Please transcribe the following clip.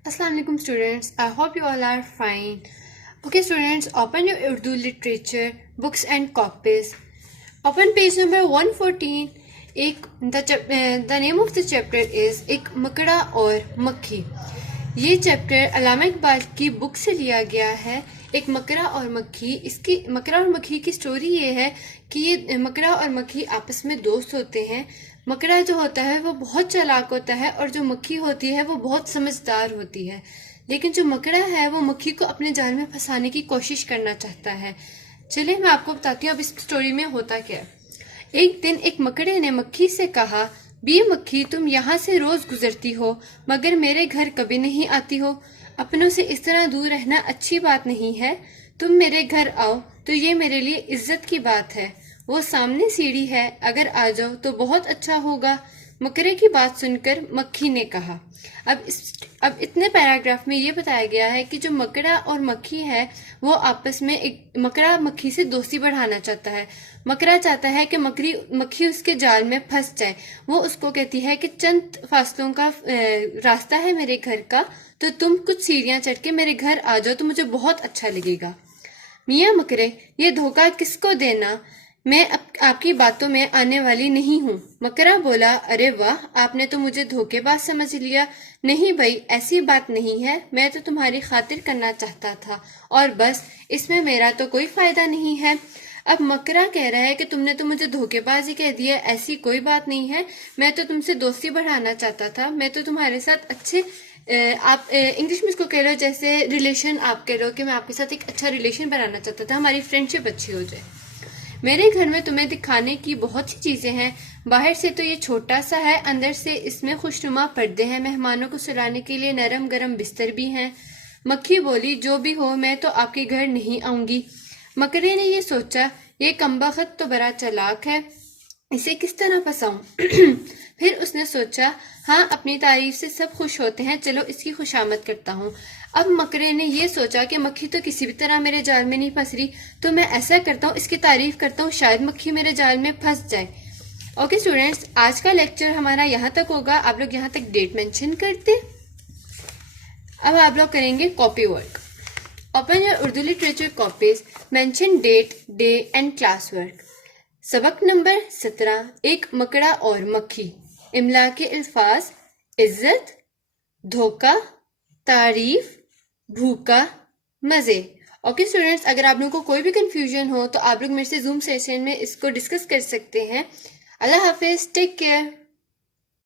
Assalamualaikum students, I hope you all are fine. Okay students, open your Urdu literature, books and copies. Open page number 114. The name of the chapter is एक मकड़ा और मक्खी. ये chapter अल्लामा इकबाल की book से लिया गया है. एक मकड़ा और मक्खी. इसकी मकड़ा और मक्खी की स्टोरी ये है कि ये मकड़ा और मक्खी आपस में दोस्त होते हैं. मकड़ा जो होता है वो बहुत चालाक होता है और जो मक्खी होती है वो बहुत समझदार होती है. लेकिन जो मकड़ा है वो मक्खी को अपने जाल में फंसाने की कोशिश करना चाहता है. चलिए मैं आपको बताती हूँ अब इस स्टोरी में होता क्या है. एक दिन एक मकड़े ने मक्खी से कहा, बी मक्खी, तुम यहाँ से रोज गुजरती हो मगर मेरे घर कभी नहीं आती हो. अपनों से इस तरह दूर रहना अच्छी बात नहीं है. तुम मेरे घर आओ तो ये मेरे लिए इज्जत की बात है. वो सामने सीढ़ी है, अगर आ जाओ तो बहुत अच्छा होगा. मकड़े की बात सुनकर मक्खी ने कहा. अब इतने पैराग्राफ में ये बताया गया है कि जो मकड़ा और मक्खी है वो आपस में एक मकड़ा मक्खी से दोस्ती बढ़ाना चाहता है. मकड़ा चाहता है कि मक्खी उसके जाल में फंस जाए. वो उसको कहती है कि चंद फासलों का रास्ता है मेरे घर का, तो तुम कुछ सीढ़ियां चढ़ के मेरे घर आ जाओ तो मुझे बहुत अच्छा लगेगा. मियाँ मकड़े, ये धोखा किसको देना, मैं आपकी बातों में आने वाली नहीं हूँ. मकड़ा बोला, अरे वाह, आपने तो मुझे धोखेबाज समझ लिया. नहीं भाई, ऐसी बात नहीं है. मैं तो तुम्हारी खातिर करना चाहता था और बस, इसमें मेरा तो कोई फायदा नहीं है. अब मकड़ा कह रहा है कि तुमने तो मुझे धोखेबाज ही कह दिया. ऐसी कोई बात नहीं है. मैं तो तुमसे दोस्ती बढ़ाना चाहता था. मैं तो तुम्हारे साथ अच्छे आप इंग्लिश में इसको कह लो जैसे रिलेशन आप कह लो कि मैं आपके साथ एक अच्छा रिलेशन बनाना चाहता था. हमारी फ्रेंडशिप अच्छी हो जाए. मेरे घर में तुम्हें दिखाने की बहुत सी चीजें हैं. बाहर से तो ये छोटा सा है, अंदर से इसमें खुशनुमा पर्दे हैं. मेहमानों को सुलाने के लिए नरम गरम बिस्तर भी हैं. मक्खी बोली, जो भी हो, मैं तो आपके घर नहीं आऊंगी. मकड़े ने ये सोचा, ये कमबख्त तो बड़ा चालाक है, इसे किस तरह फंसाऊं. फिर उसने सोचा, हाँ, अपनी तारीफ से सब खुश होते हैं, चलो इसकी खुशामद करता हूँ. अब मकड़े ने ये सोचा कि मक्खी तो किसी भी तरह मेरे जाल में नहीं फंस रही, तो मैं ऐसा करता हूँ, इसकी तारीफ करता हूँ, शायद मक्खी मेरे जाल में फंस जाए. ओके स्टूडेंट्स, आज का लेक्चर हमारा यहाँ तक होगा. आप लोग यहाँ तक डेट मेंशन करते. अब आप लोग करेंगे copy work. Open your Urdu literature copies. Mention date, day and class work. सबक नंबर 17, एक मकड़ा और मक्खी. इमला के अल्फाज: इज्जत, धोखा, तारीफ, भूखा, मजे. ओके स्टूडेंट्स, अगर आप लोगों को कोई भी कंफ्यूजन हो तो आप लोग मेरे से जूम सेशन में इसको डिस्कस कर सकते हैं. अल्लाह हाफिज, टेक केयर.